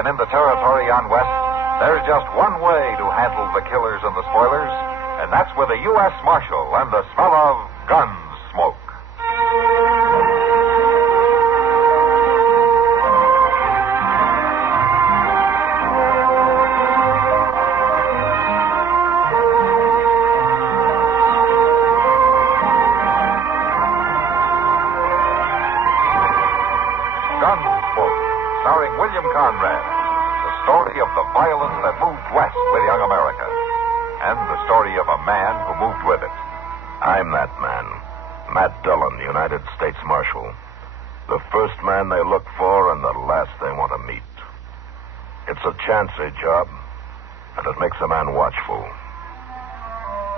and in the territory on west, there's just one way to handle the killers and the spoilers, and that's with a U.S. Marshal and the smell of Gunsmoke. Gunsmoke, starring William Conrad. The story of the violence that moved west with young America. And the story of a man who moved with it. I'm that man. Matt Dillon, United States Marshal. The first man they look for and the last they want to meet. It's a chancy job, and it makes a man watchful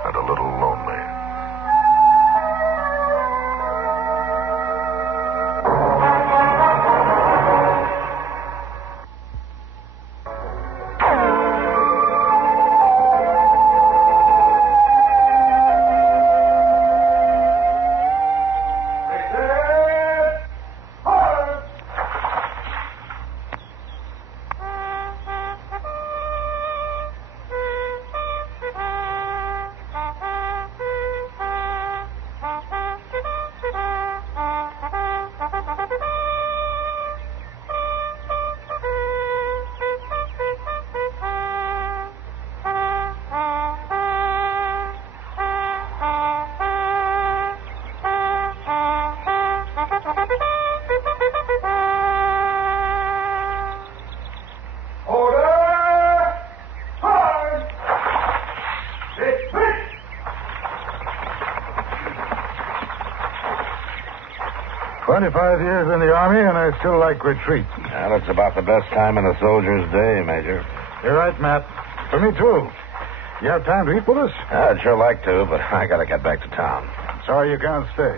and a little lonely. "25 years in the Army, and I still like retreat." Well, it's about the best time in a soldier's day, Major. You're right, Matt. For me, too. You have time to eat with us? I'd sure like to, but I gotta get back to town. Sorry you can't stay.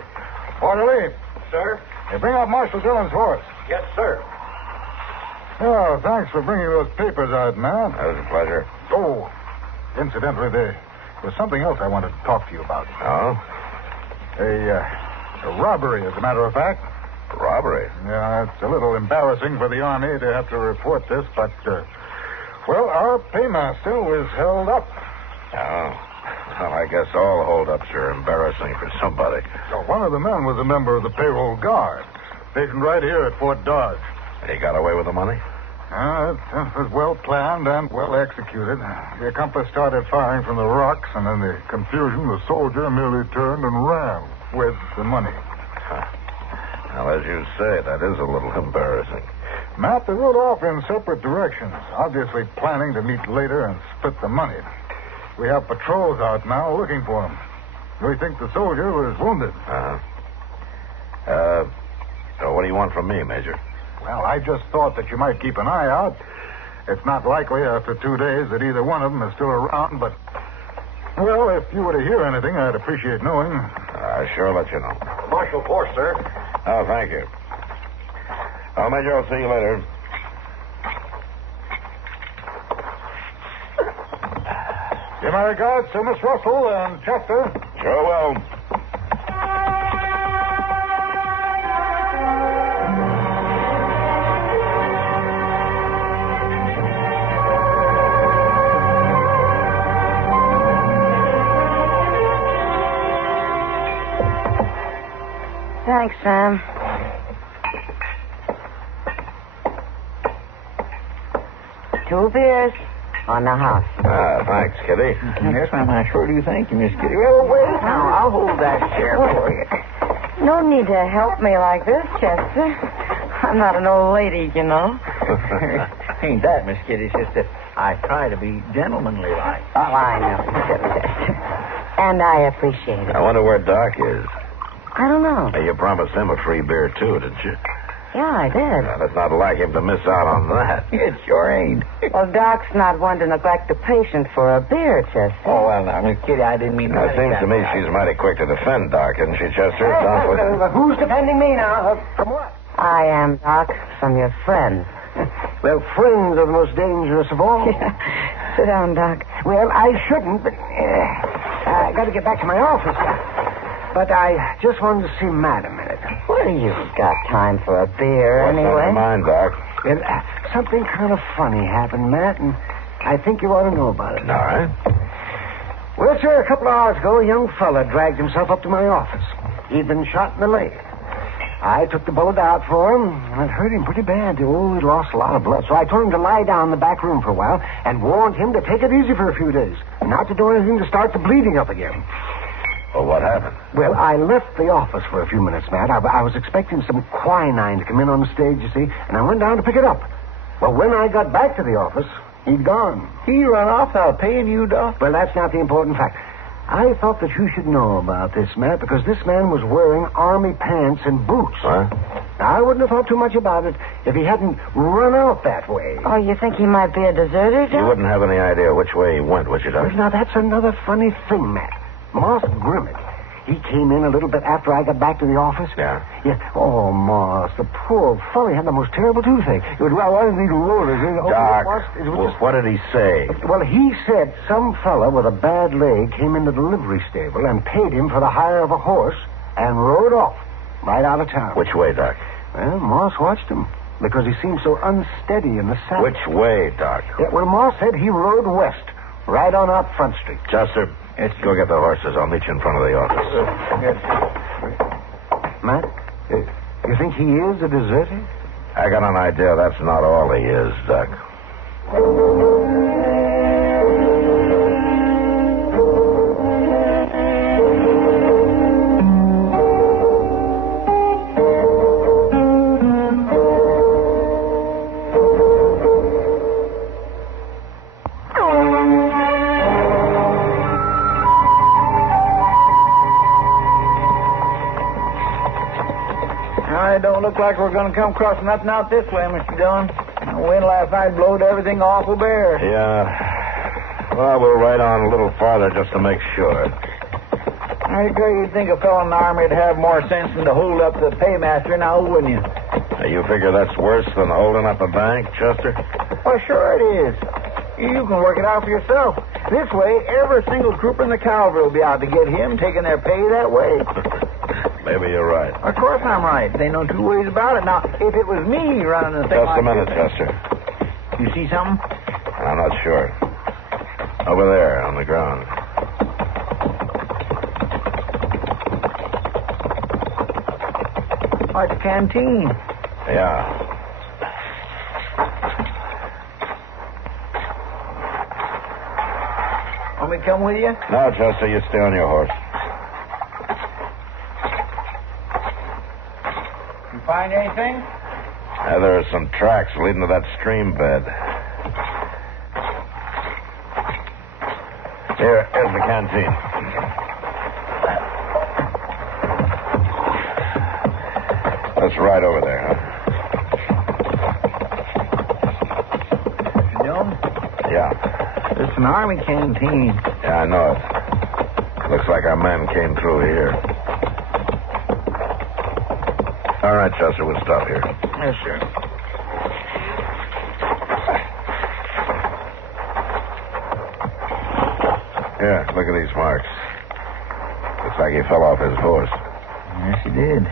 Orderly. Sir? Hey, bring out Marshal Dillon's horse. Yes, sir. Oh, thanks for bringing those papers out, Matt. That was a pleasure. Oh, incidentally, there was something else I wanted to talk to you about. Oh? A robbery, as a matter of fact. Robbery? Yeah, it's a little embarrassing for the Army to have to report this, but, well, our paymaster was held up. Oh. Well, I guess all holdups are embarrassing for somebody. So one of the men was a member of the payroll guard, stationed right here at Fort Dodge. He got away with the money? It was well planned and well executed. The accomplice started firing from the rocks, and in the confusion, the soldier merely turned and ran with the money. Huh. Well, as you say, that is a little embarrassing. Matt, they rode off in separate directions, obviously planning to meet later and split the money. We have patrols out now looking for him. We think the soldier was wounded. So what do you want from me, Major? Well, I just thought that you might keep an eye out. It's not likely after 2 days that either one of them is still around, but... Well, if you were to hear anything, I'd appreciate knowing. I'll sure let you know. Marshal Force, sir. Oh, thank you. Well, Major, I'll see you later. Give my regards to Miss Russell and Chester. Sure will. Thanks, Sam. Two beers on the house. Thanks, Kitty. Yes, ma'am. I sure do thank you, Miss Kitty. Well, wait now. I'll hold that chair for you. No need to help me like this, Chester. I'm not an old lady, you know. Ain't that, Miss Kitty? It's just that I try to be gentlemanly like. Oh, I know, Chester. And I appreciate it. I wonder where Doc is. I don't know. Hey, you promised him a free beer, too, didn't you? Yeah, I did. Well, it's not like him to miss out on that. It sure ain't. Well, Doc's not one to neglect a patient for a beer, Chester. Oh, well, now, Miss Kitty, I didn't mean Now, to... it seems to me she's mighty quick to defend Doc, isn't she, Chester? Who's defending me now? From what? I am, Doc, from your friend. Well, friends are the most dangerous of all. Yeah. Sit down, Doc. Well, I shouldn't, but I got to get back to my office. But I just wanted to see Matt a minute. Well, you've got time for a beer What's anyway. on your mind, Doc? Well, something kind of funny happened, Matt, and I think you ought to know about it. All right. Well, sir, a couple of hours ago, a young fella dragged himself up to my office. He'd been shot in the leg. I took the bullet out for him, and it hurt him pretty bad. Oh, he lost a lot of blood. So I told him to lie down in the back room for a while and warned him to take it easy for a few days, not to do anything to start the bleeding up again. Well, what happened? Well, I left the office for a few minutes, Matt. I was expecting some quinine to come in on the stage, you see, and I went down to pick it up. Well, when I got back to the office, he'd gone. He run off without paying you, Doc? Well, that's not the important fact. I thought that you should know about this, Matt, because this man was wearing army pants and boots. What? I wouldn't have thought too much about it if he hadn't run out that way. Oh, you think he might be a deserter, Doc? You wouldn't have any idea which way he went, would you, Doc? Well, now, that's another funny thing, Matt. Moss Grimmett. He came in a little bit after I got back to the office. Yeah? Yeah. Oh, Moss, the poor fellow had the most terrible toothache. Why didn't he roll it? Doc, what did he say? Well, he said some fella with a bad leg came in the delivery stable and paid him for the hire of a horse and rode off right out of town. Which way, Doc? Well, Moss watched him because he seemed so unsteady in the saddle. Which way, Doc? Yeah, well, Moss said he rode west, right on out Front Street. Chester, go get the horses. I'll meet you in front of the office. Matt, you think he is a deserter? I got an idea that's not all he is, Doc. It don't look like we're going to come across nothing out this way, Mr. Dillon. The wind last night blowed everything awful bare. Yeah. Well, we'll ride on a little farther just to make sure. I agree you'd think a fellow in the army would have more sense than to hold up the paymaster now, wouldn't you? Now, you figure that's worse than holding up a bank, Chester? Well, sure it is. You can work it out for yourself. This way, every single trooper in the cavalry will be out to get him, taking their pay that way. Maybe you're right. Of course I'm right. There ain't no two ways about it. Now, if it was me running the thing Just like a minute, this... Chester. You see something? I'm not sure. Over there, on the ground. Oh, it's a canteen. Yeah. Want me to come with you? No, Chester, you stay on your horse. You find anything? Yeah, there are some tracks leading to that stream bed. Here's the canteen. Let's ride over there, huh? Mr. Dillon? Yeah. It's an army canteen. Yeah, I know it. Looks like our men came through here. All right, Chester, we'll stop here. Yes, sir. Here, look at these marks. Looks like he fell off his horse. Yes, he did.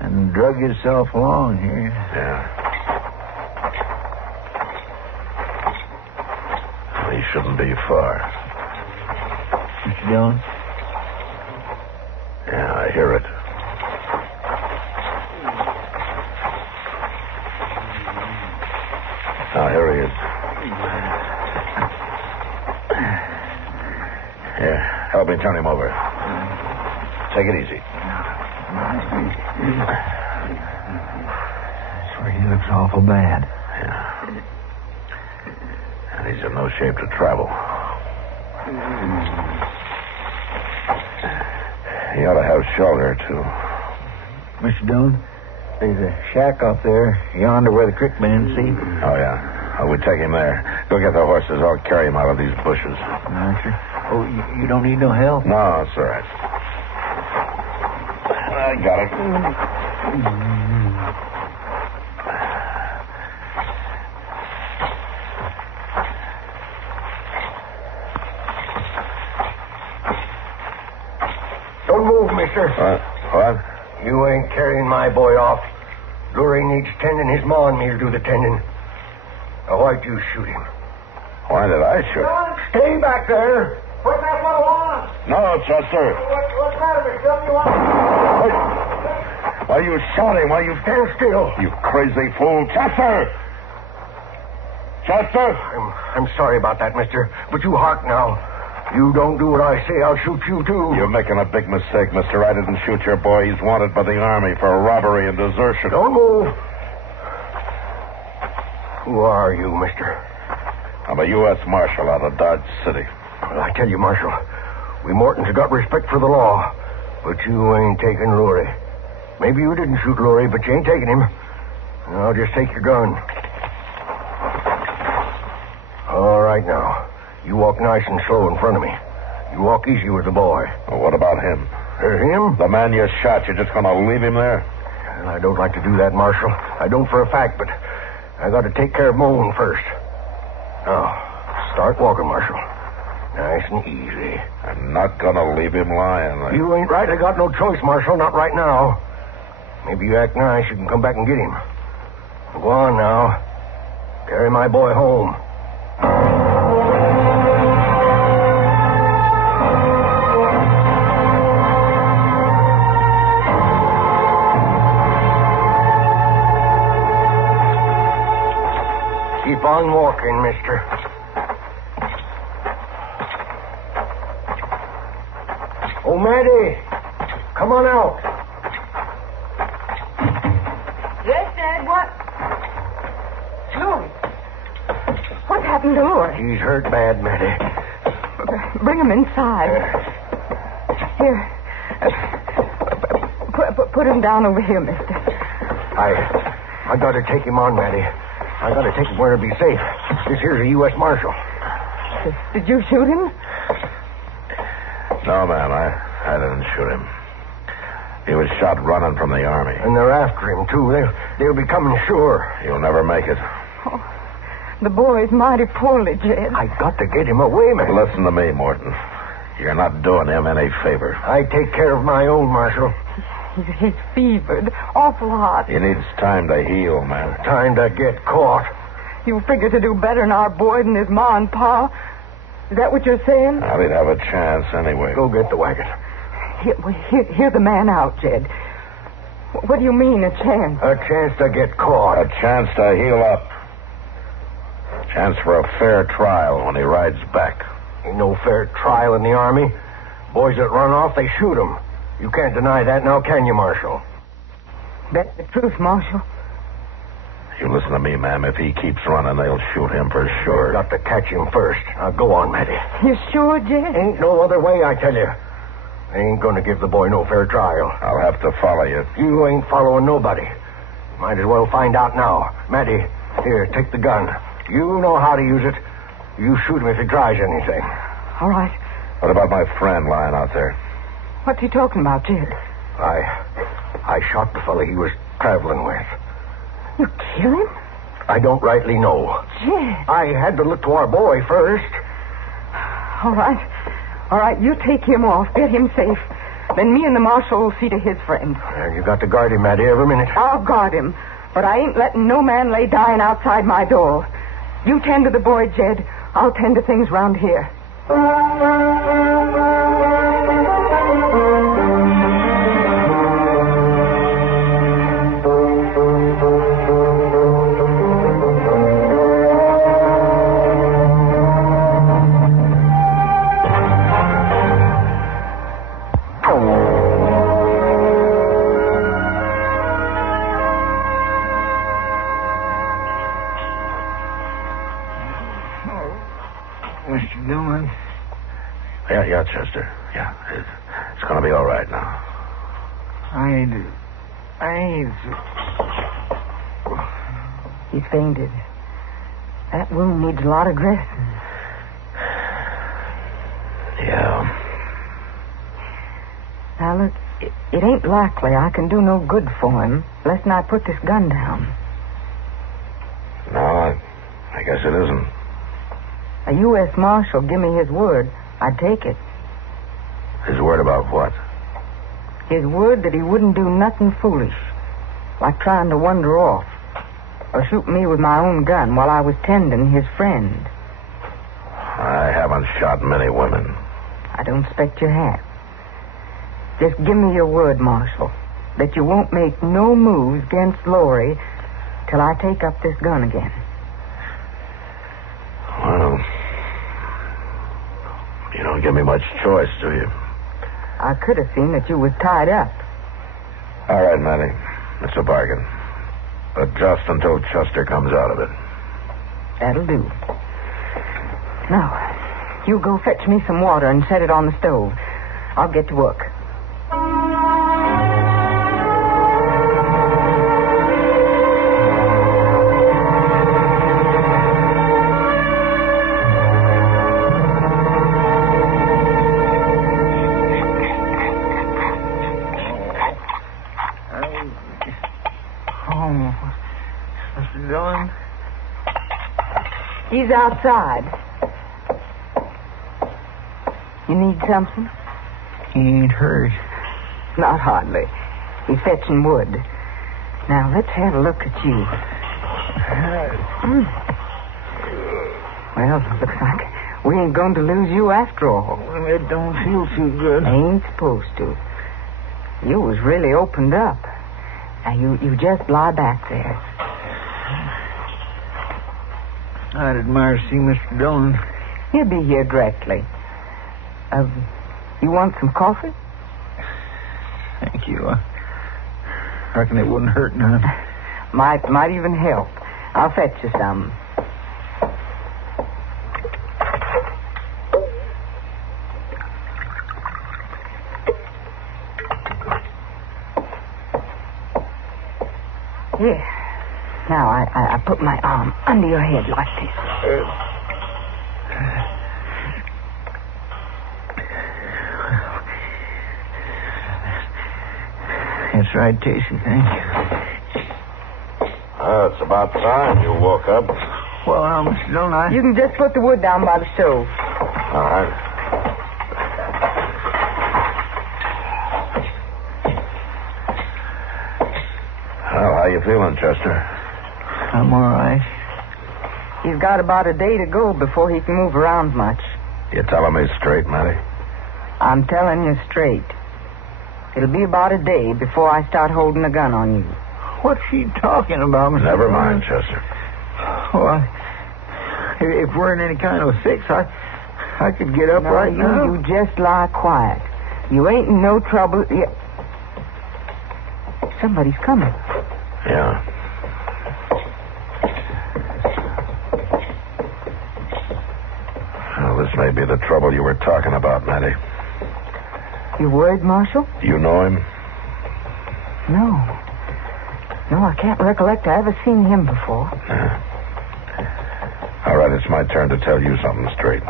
And drug himself along here. Yeah. He shouldn't be far. Mr. Dillon? Yeah, I hear it. Now, here he is. Here, help me turn him over. Take it easy. I swear he looks awful bad. Yeah. And he's in no shape to travel. He ought to have shelter, too. Mr. Dillon, there's a shack up there yonder where the creek bend, see? Oh, yeah. Oh, we take him there. Go get the horses. I'll carry him out of these bushes. Sir. Oh, you don't need no help? No, it's all right. I got it. Don't move, mister. What? You ain't carrying my boy off. Lurie needs tending. His ma and me'll do the tending. Now, why'd you shoot him? Why did I shoot? Stay back there. What's that fellow on? No, Chester. What's that? Something you want? Why you shot him? Why you... Stand still. You crazy fool. Chester! Chester! I'm sorry about that, mister. But you hark now. You don't do what I say, I'll shoot you, too. You're making a big mistake, mister. I didn't shoot your boy. He's wanted by the Army for robbery and desertion. Don't move. Who are you, mister? I'm a U.S. Marshal out of Dodge City. Well, I tell you, Marshal, we Mortons have got respect for the law, but you ain't taking Lurie. Maybe you didn't shoot Lurie, but you ain't taking him. Now, just take your gun. All right, now. You walk nice and slow in front of me. You walk easy with the boy. Well, what about him? Him? The man you shot, you're just going to leave him there? Well, I don't like to do that, Marshal. I don't for a fact, but I got to take care of my own first. Now, start walking, Marshal. Nice and easy. I'm not going to leave him lying. You ain't right. I got no choice, Marshal. Not right now. Maybe you act nice, you can come back and get him. Go on now. Carry my boy home. Keep on walking, mister. Oh, Maddie, come on out. Yes, Dad, what? Lurie. What happened to Lurie? He's hurt bad, Maddie. Bring him inside. Here. Put him down over here, mister. I got to take him on, Maddie. I got to take him where he'll be safe. This here's a U.S. Marshal. Did you shoot him? No, ma'am, I didn't shoot him. He was shot running from the Army. And they're after him, too. They'll be coming sure. He'll never make it. Oh, the boy's mighty poorly, Jed. I got to get him away, man. Listen to me, Morton. You're not doing him any favor. I take care of my own, Marshal. He's fevered, awful hot. He needs time to heal, man. Time to get caught. You figure to do better than our boy than his ma and pa? Is that what you're saying? Now, he'd have a chance anyway. Go get the wagon. Hear the man out, Jed. What do you mean, a chance? A chance to get caught. A chance to heal up. A chance for a fair trial when he rides back. Ain't no fair trial in the Army. Boys that run off, they shoot 'em. You can't deny that now, can you, Marshal? That's the truth, Marshal. You listen to me, ma'am. If he keeps running, they'll shoot him for sure. Got to catch him first. Now, go on, Maddie. You sure, Jed? Ain't no other way, I tell you. I ain't going to give the boy no fair trial. I'll have to follow you. You ain't following nobody. Might as well find out now. Maddie, here, take the gun. You know how to use it. You shoot him if he tries anything. All right. What about my friend lying out there? What's he talking about, Jed? I shot the fella he was traveling with. You kill him? I don't rightly know. Jed. I had to look to our boy first. All right. All right, you take him off. Get him safe. Then me and the marshal will see to his friend. You got to guard him, Maddie, every minute. I'll guard him. But I ain't letting no man lay dying outside my door. You tend to the boy, Jed. I'll tend to things round here. Mr. Dillon? Yeah, Chester. Yeah, it's going to be all right now. I ain't... He's fainted. That wound needs a lot of dressing. Yeah. Now, look, it ain't likely I can do no good for him unless I put this gun down. No, I guess it isn't. A U.S. Marshal give me his word. I'd take it. His word about what? His word that he wouldn't do nothing foolish. Like trying to wander off. Or shoot me with my own gun while I was tending his friend. I haven't shot many women. I don't expect you have. Just give me your word, Marshal, that you won't make no moves against Lori till I take up this gun again. Well, you don't give me much choice, do you? I could have seen that you was tied up. All right, Matty. It's a bargain. But just until Chester comes out of it. That'll do. Now, you go fetch me some water and set it on the stove. I'll get to work. Mr. Dillon? He's outside. You need something? He ain't hurt. Not hardly. He's fetching wood. Now, let's have a look at you. Well, looks like we ain't going to lose you after all. It don't feel too good. Ain't supposed to. You was really opened up. Now, you just lie back there. I'd admire to see Mr. Dillon. He'll be here directly. You want some coffee? Thank you. I reckon it wouldn't hurt none. Might even help. I'll fetch you some. Here. Now, I put my arm under your head like this. That's right, Casey. Thank you. It's about time you woke up. Well, now, Mr. Dillon, You can just put the wood down by the stove. All right. Well, how you feeling, Chester? I'm all right. He's got about a day to go before he can move around much. You telling me straight, Matty? I'm telling you straight. It'll be about a day before I start holding a gun on you. What's she talking about, Mr. Never Dillon? mind, Chester. Well, if we're in any kind of a fix, I could get up right now. You just lie quiet. You ain't in no trouble. Somebody's coming. Yeah. Well, this may be the trouble you were talking about, Matty. You worried, Marshal? You know him? No. No, I can't recollect I ever seen him before. All right, it's my turn to tell you something straight.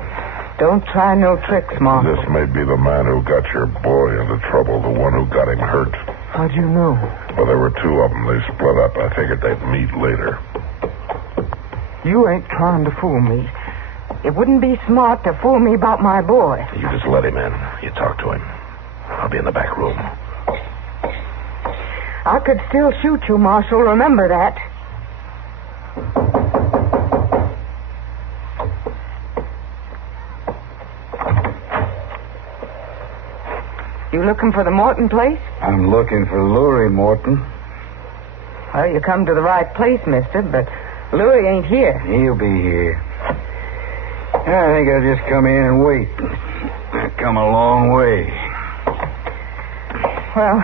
Don't try no tricks, Marshal. This may be the man who got your boy into trouble, the one who got him hurt. How'd you know? Well, there were two of them. They split up. I figured they'd meet later. You ain't trying to fool me. It wouldn't be smart to fool me about my boy. You just let him in. You talk to him. I'll be in the back room. I could still shoot you, Marshal. Remember that. You looking for the Morton place? I'm looking for Lurie Morton. Well, you come to the right place, mister, but Louis ain't here. He'll be here. I think I'll just come in and wait. I've come a long way. Well,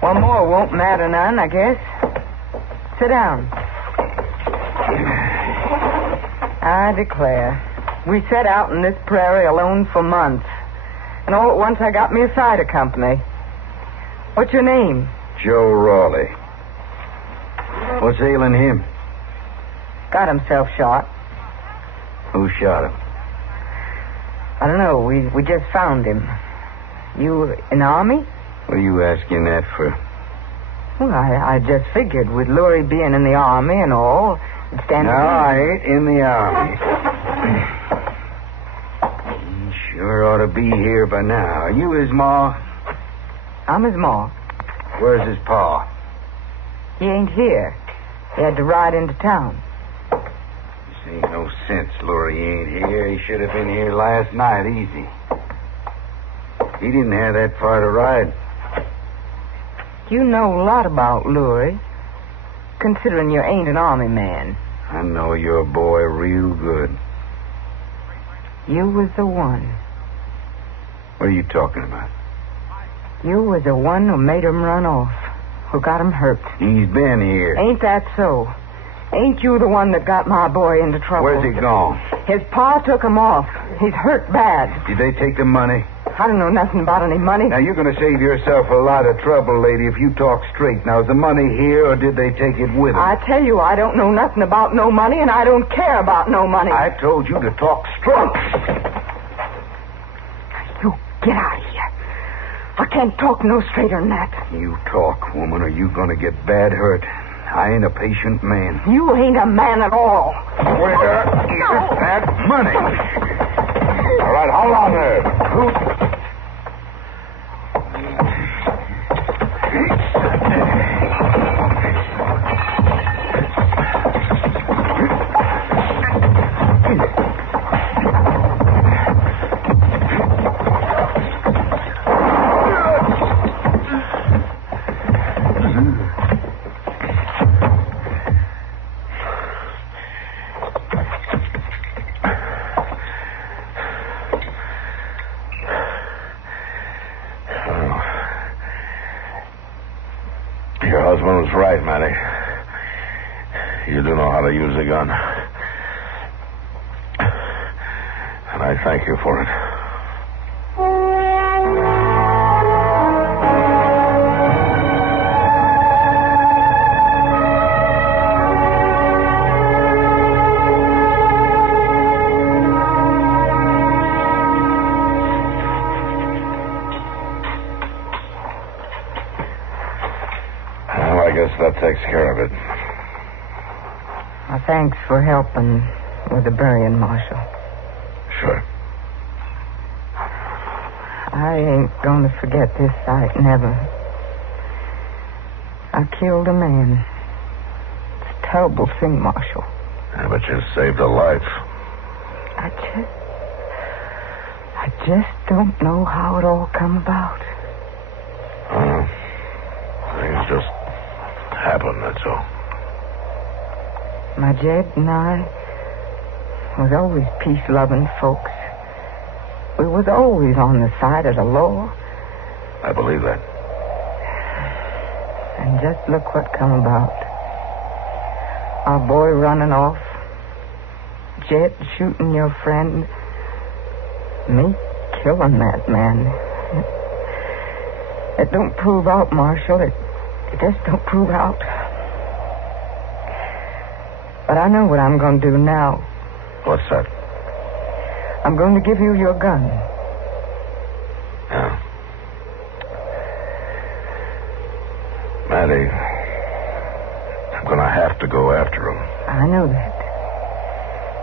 one more won't matter none, I guess. Sit down. I declare, we set out in this prairie alone for months. And all at once I got me a cider company. What's your name? Joe Rawley. What's ailing him? Got himself shot. Who shot him? I don't know. We just found him. You in the Army? What are you asking that for? Well, I just figured with Lurie being in the Army and all, it'd stand No, to I ain't in the Army. He sure ought to be here by now. Are you his ma? I'm his ma. Where's his pa? He ain't here. He had to ride into town. This ain't no sense, Lurie. He ain't here. He should have been here last night, easy. He didn't have that far to ride. You know a lot about Lurie, considering you ain't an army man. I know your boy real good. You was the one. What are you talking about? You was the one who made him run off, who got him hurt. He's been here. Ain't that so? Ain't you the one that got my boy into trouble? Where's he gone? His pa took him off. He's hurt bad. Did they take the money? I don't know nothing about any money. Now, you're going to save yourself a lot of trouble, lady, if you talk straight. Now, is the money here, or did they take it with them? I tell you, I don't know nothing about no money, and I don't care about no money. I told you to talk straight. You get out of here. I can't talk no straighter than that. You talk, woman, or you going to get bad hurt. I ain't a patient man. You ain't a man at all. Where is that money? All right, hold on there. Your husband was right, Matty. You do know how to use a gun. And I thank you for it. That takes care of it. Well, thanks for helping with the burying, Marshal. Sure. I ain't going to forget this sight, never. I killed a man. It's a terrible thing, Marshal. Yeah, but you saved a life. I just don't know how it all come about. Things just happen, that's all. My Jed and I was always peace-loving folks. We was always on the side of the law. I believe that. And just look what come about. Our boy running off. Jed shooting your friend. Me killing that man. It don't prove out, Marshal. It just don't prove out. But I know what I'm going to do now. What's that? I'm going to give you your gun. Yeah. Matty, I'm going to have to go after him. I know that.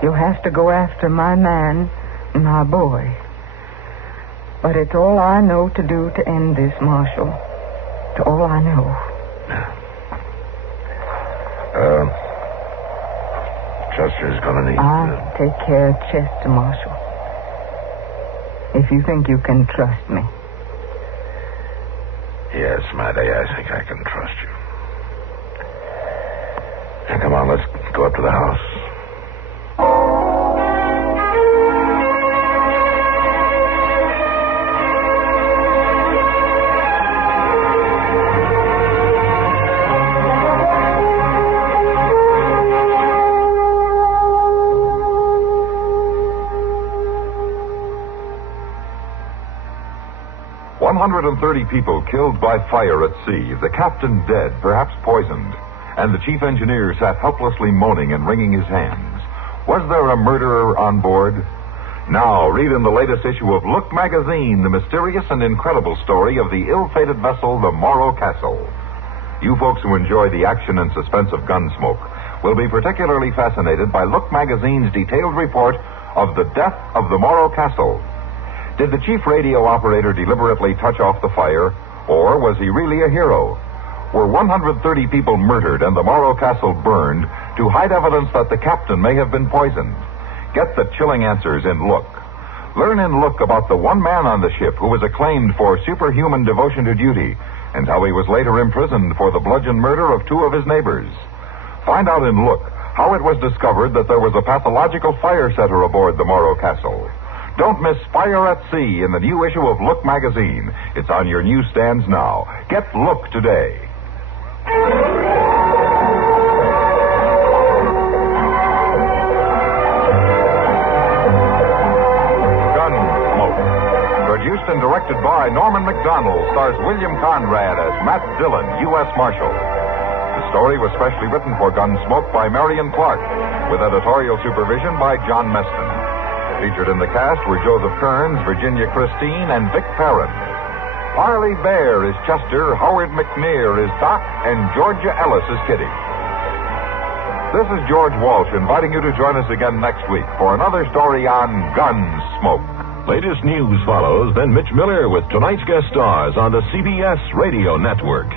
You'll have to go after my man and my boy. But it's all I know to do to end this, Marshal. It's all I know. Chester's going to need... I'll take care of Chester, Marshal. If you think you can trust me. Yes, Matty, I think I can trust you. Now, come on, let's go up to the house. People killed by fire at sea, the captain dead, perhaps poisoned, and the chief engineer sat helplessly moaning and wringing his hands. Was there a murderer on board? Now, read in the latest issue of Look magazine the mysterious and incredible story of the ill-fated vessel, the Morro Castle. You folks who enjoy the action and suspense of Gunsmoke will be particularly fascinated by Look magazine's detailed report of the death of the Morro Castle. Did the chief radio operator deliberately touch off the fire, or was he really a hero? were 130 people murdered and the Morro Castle burned to hide evidence that the captain may have been poisoned? Get the chilling answers in Look. Learn in Look about the one man on the ship who was acclaimed for superhuman devotion to duty and how he was later imprisoned for the bludgeon murder of two of his neighbors. Find out in Look how it was discovered that there was a pathological fire setter aboard the Morro Castle. Don't miss Fire at Sea in the new issue of Look magazine. It's on your newsstands now. Get Look today. Gunsmoke. Produced and directed by Norman MacDonnell, stars William Conrad as Matt Dillon, U.S. Marshal. The story was specially written for Gunsmoke by Marion Clark, with editorial supervision by John Meston. Featured in the cast were Joseph Kearns, Virginia Christine, and Vic Perrin. Parley Baer is Chester, Howard McNear is Doc, and Georgia Ellis is Kitty. This is George Walsh inviting you to join us again next week for another story on Gunsmoke. Latest news follows, then Mitch Miller with tonight's guest stars on the CBS Radio Network.